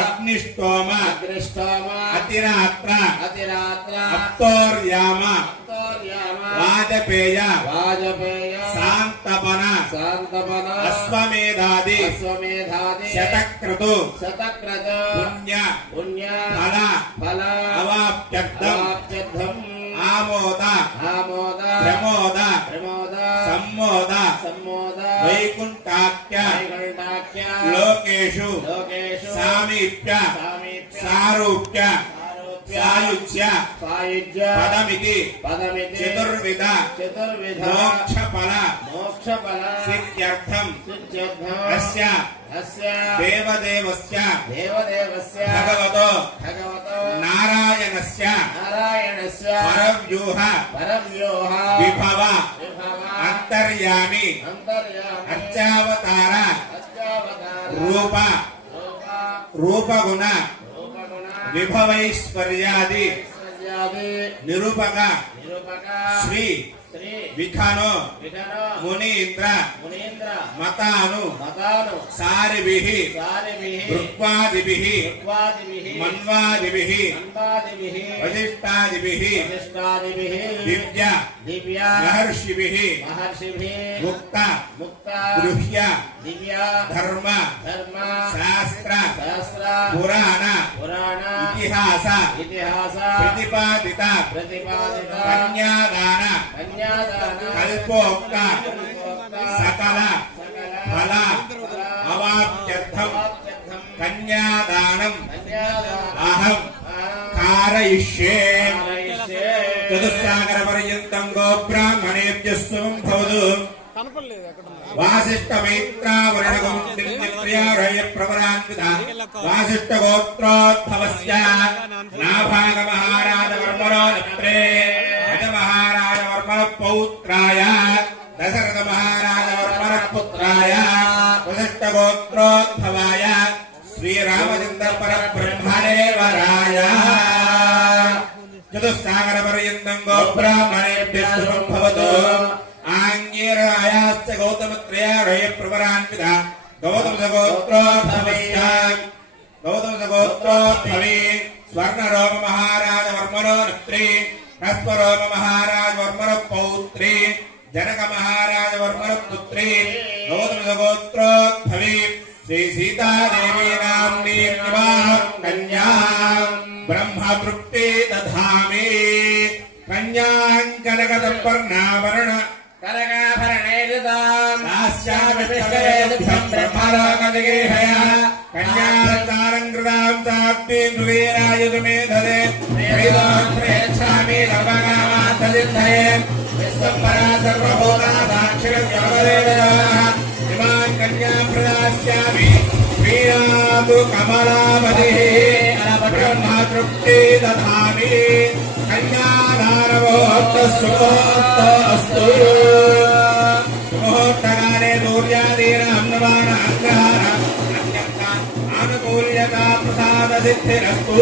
అగ్నిష్టోమ అతిరాత్ర అప్తోర్యామ వాజపేయ సాంతపన అశ్వమేధాది శతక్రతు పుణ్య ఫల అవాప్త్యర్థం ఆమోద ప్రమోద సమ్మోద వైకుంఠాఖ్య లోకేషు సామీప్య సారూప్య సాయుజ్య పదమితి చతుర్విధ మోక్షఫల సిద్ధ్యర్థం అస్య దేవదేవస్య భగవతో నారాయణస్య పరవ్యూహ విభవ అంతర్యామి అర్చావతార రూపగుణ విభవైశ్వర్యాది నిరూపక శ్రీ విఖానో మునీంద్ర మతాను సారిభిః ఋక్వాదిభిః మన్వాదిభిః వశిష్టాదిభిః దివ్య మహర్షిభిః ముక్త గృహ్య ధర్మ శాస్త్ర పురాణ ఇతిహాస ప్రతిపాదిత కన్యాదాన కల్పోక్త సకల ఫల అవాప్త్యర్థం కన్యాదానం అహం కారయిష్యే చతుస్సాగర పర్యంతం గో బ్రాహ్మణేభ్యః శుభం భవతు వాసిష్ఠ మైత్రావరుణగోత్రయ ప్రవరాన్విత వాసిష్ఠ గోత్రోద్భవస్య నాభాగ మహారాజ వర్మణో నప్రే అజ మహారాజ వర్మణ పౌత్రాయ దశరథ మహారాజ వర్మణ పుత్రాయ వశిష్ఠ గోత్రోద్భవాయ శ్రీరామచంద్ర పరబ్రహ్మదేవరాయ చతుస్సాగర పర్యంతం గో బ్రాహ్మణేభ్యః శుభం భవతు ఆంగీరాయాశ్చ గౌతమత్రయారయ ప్రవరాన్విత గౌతమసగోత్రోద్భవే స్వర్ణరోమ మహారాజ వర్మణో నప్త్రే హ్రస్వరోమ మహారాజ వర్మణ పౌత్రే జనక మహారాజ వర్మణ పుత్రే గౌతమసగోత్రోద్భవే శ్రీ సీతాదేవీ నామ్నీ కన్యా బ్రహ్మతృప్తే దధామి కన్యాం కనకదపర్ణావరణ కనకాభరణేజతాం నాస్యామిష్కరేభ్యం బ్రహ్మలోకదిగేహయ కన్యారత్నారం కృతాం చాప్తీం ధ్రువీరాయుధమేధదే ప్రేక్షామి సర్వకామార్థసిద్ధయే విశ్వంభరా సర్వభూతా సాక్షిగర్గవదేవయాః ఇమాం కన్యాం ప్రదాస్యామి శ్రీయాతు కమలావతిః బ్రహ్మతృప్తి దధామి కన్యాదానమోహోత్తస్తు ముహూర్తకాలే దూర్యాదీనాన్నవాన అంగహార ఆనుకూల్యతా ప్రసాద సిద్ధిరస్తు